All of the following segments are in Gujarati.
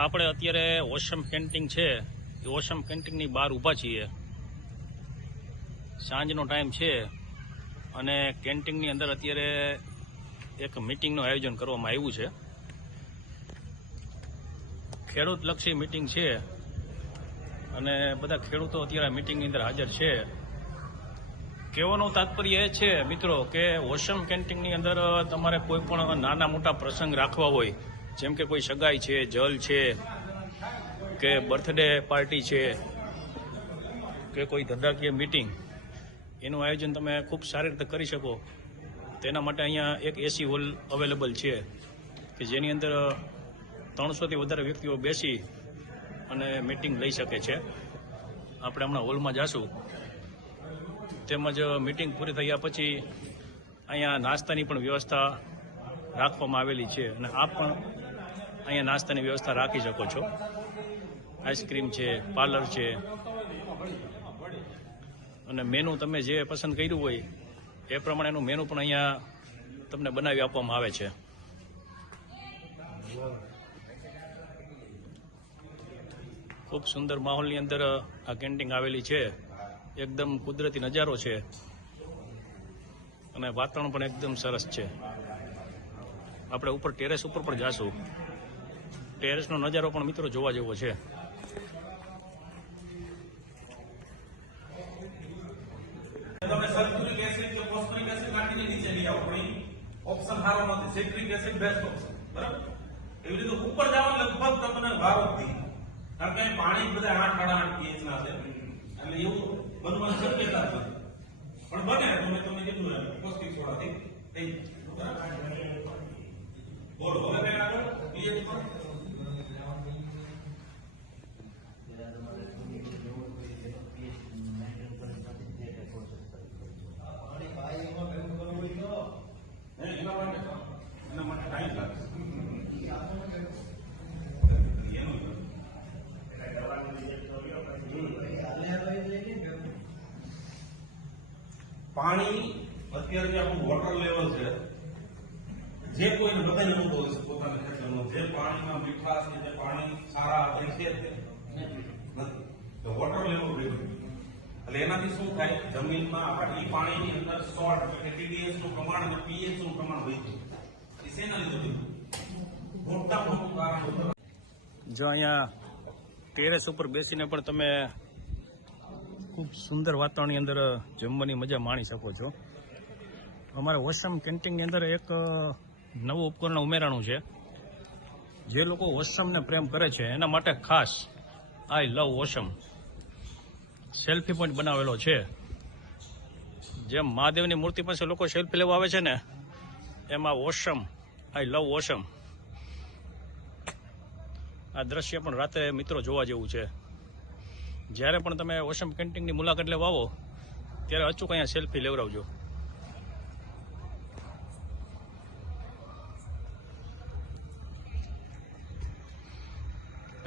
આપણે અત્યારે ઓસમ કેન્ટીન છે એ ઓસમ કેન્ટીનની બહાર ઊભા છીએ. સાંજનો ટાઈમ છે અને કેન્ટીનની અંદર અત્યારે એક મીટિંગનું આયોજન કરવામાં આવ્યું છે. ખેડૂતલક્ષી મીટિંગ છે અને બધા ખેડૂતો અત્યારે આ મીટિંગની અંદર હાજર છે. કહેવાનું તાત્પર્ય એ છે મિત્રો કે ઓસમ કેન્ટીનની અંદર તમારે કોઈ પણ નાના મોટા પ્રસંગ રાખવા હોય, જેમ કે કોઈ સગાઈ છે, જલ છે કે બર્થડે પાર્ટી છે કે કોઈ ધંધાકીય મીટિંગ, એનું આયોજન તમે ખૂબ સારી રીતે કરી શકો. તેના માટે અહીંયા એક એસી હોલ અવેલેબલ છે કે જેની અંદર 300થી વધારે વ્યક્તિઓ બેસી અને મીટિંગ લઈ શકે છે. આપણે હમણાં હોલમાં જાશું. તેમજ મીટિંગ પૂરી થયા પછી અહીંયા નાસ્તાની પણ વ્યવસ્થા રાખવામાં આવેલી છે અને આપ પણ અહીંયા નાસ્તાની વ્યવસ્થા રાખી શકો છો. આઈસ્ક્રીમ છે, પાર્લર છે અને મેનુ તમે જે પસંદ કર્યું હોય એ પ્રમાણેનું મેનુ પણ અહીંયા તમને બનાવી આપવામાં આવે છે. ખૂબ સુંદર માહોલની અંદર આ કેન્ટીન આવેલી છે. એકદમ કુદરતી નજારો છે અને વાતાવરણ પણ એકદમ સરસ છે. આપણે ઉપર ટેરેસ ઉપર પણ જાશું. ટેરેસનો નજારો પણ મિત્રો જોવા જેવો છે. તમે સલ્ફ્યુરિક એસિડ કે ફોસ્ફરિક એસિડ નાખીને નીચે લઈ આવો, પણ ઓપ્શન સારો નથી. સિટ્રિક એસિડ બેસ્ટ ઓપ્શન, બરાબર. એવી રીતે ઉપર જવા લગભગ તમને વારો જ નહીં, કારણ કે પાણી બધા 8-8.5 pH ના છે, એટલે એવું બનવાની શક્યતા નથી. પણ બને તમે કીધું એમ પૌષ્ટિક સોડાથી થઈ જાય. બોલો હવે કઈ આગળ pH પર એના માટે ટાઈમ લાગશે. પાણી અત્યારે જે આપણું વોટર લેવલ છે, જે કોઈને બધા અનુભવ છે પોતાના ક્ષેત્રનો, જે પાણીમાં મીઠાશ કે જે પાણી સારા જે છે તે નથી, વોટર લેવલ રહ્યું. એટલે એનાથી શું થાય, જમીનમાં આપણા પાણીની અંદર સોલ્ટ એટલે કે TDS નું પ્રમાણ અને pH નું પ્રમાણ વધ્યું. એ શેના લીધે મોટા મોટું કારણ. જો અહીંયા ટેરેસ ઉપર બેસીને પણ તમે ખૂબ સુંદર વાતાવરણની અંદર જમવાની મજા માણી શકો છો. અમારે ઓસમ કેન્ટીનની અંદર એક નવું ઉપકરણ ઉમેરાણું છે. જે લોકો ઓસમને પ્રેમ કરે છે એના માટે ખાસ આઈ લવ ઓસમ સેલ્ફી પોઈન્ટ બનાવેલો છે. જેમ મહાદેવની મૂર્તિ પાસે લોકો સેલ્ફી લેવા આવે છે ને, એમાં ઓસમ આઈ લવ ઓસમ. આ દ્રશ્ય પણ રાત્રે મિત્રો જોવા જેવું છે. જ્યારે પણ તમે ઓસમ કેન્ટીનની મુલાકાત લેવા આવો ત્યારે અચૂક અહીંયા સેલ્ફી લેવડાવજો.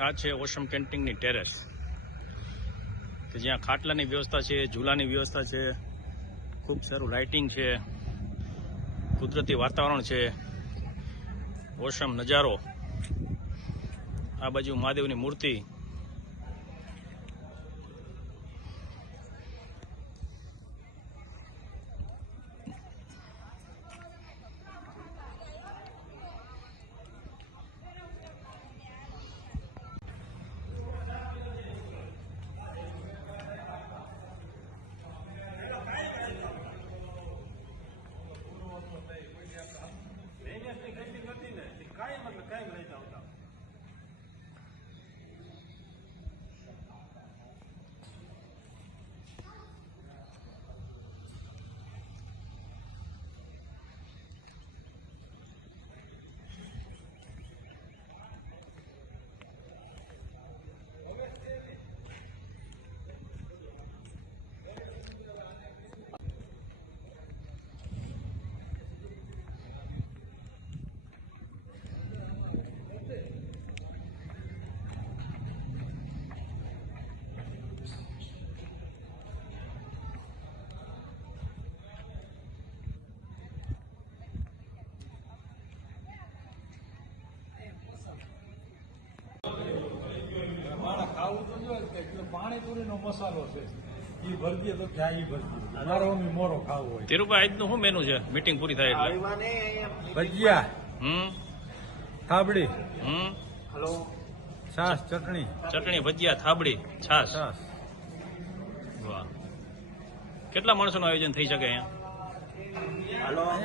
આ છે ઓસમ કેન્ટીનની ટેરેસ કે જ્યાં ખાટલાની વ્યવસ્થા છે, ઝૂલાની વ્યવસ્થા છે, ખૂબ સારું લાઇટિંગ છે, કુદરતી વાતાવરણ છે, ઓસમ નજારો. આ બાજુ મહાદેવની મૂર્તિ. ખાવું તો જોઈએ કે એટલે પાણીપુરીનો મસાલો છે એ ભરતી તો ક્યાં ઈ ભરતી મારો મોરો ખાવો હોય ધીરુભાઈ આજનું શું મેનુ છે મીટિંગ પૂરી થાય એટલે ભજીયા હમ થાબડી હમ છાશ ચટણી ચટણી ભજીયા થાબડી છાશ છાશ વાહ કેટલા માણસોનું આયોજન થઈ શકે અહીંયા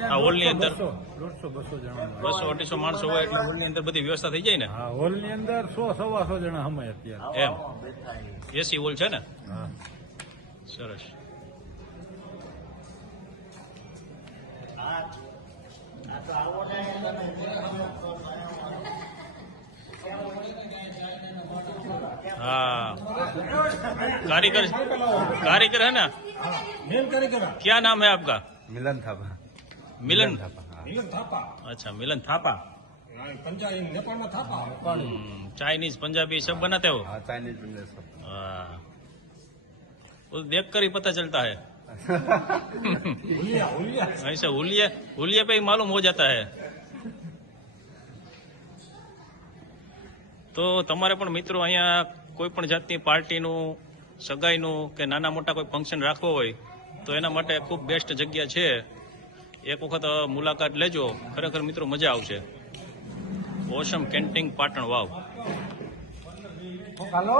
આ હોલની અંદર 150 જણા 200-250 માણસો હોય એટલે હોલની અંદર બધી વ્યવસ્થા થઈ જાય ને હા હોલની અંદર 100-125 જણા અમે અત્યારે એમ એસી હોલ છે ને હા સરસ हाँ कारीगर कारीगर है ना મેલ કારીગર क्या नाम है आपका मिलन थापा मिलन મિલન થાપા अच्छा मिलन थापा પંજાબી નેપાળના થાપા चाइनीज पंजाबी सब बनाते हो हाँ चाइनीज बिजनेस सब हाँ वो देख कर ही पता चलता है હુલિયા હુલિયા ऐसे हुलिया हुलिया पे ही मालूम हो जाता है તો તમારે પણ મિત્રો અહીંયા કોઈ પણ જાતની પાર્ટીનું સગાઈનું કે નાના મોટા કોઈ ફંક્શન રાખવો હોય તો એના માટે ખૂબ બેસ્ટ જગ્યા છે એક વખત મુલાકાત લેજો ખરેખર મિત્રો મજા આવશે ઓસમ કેન્ટીન પાટણ વાવ હાલો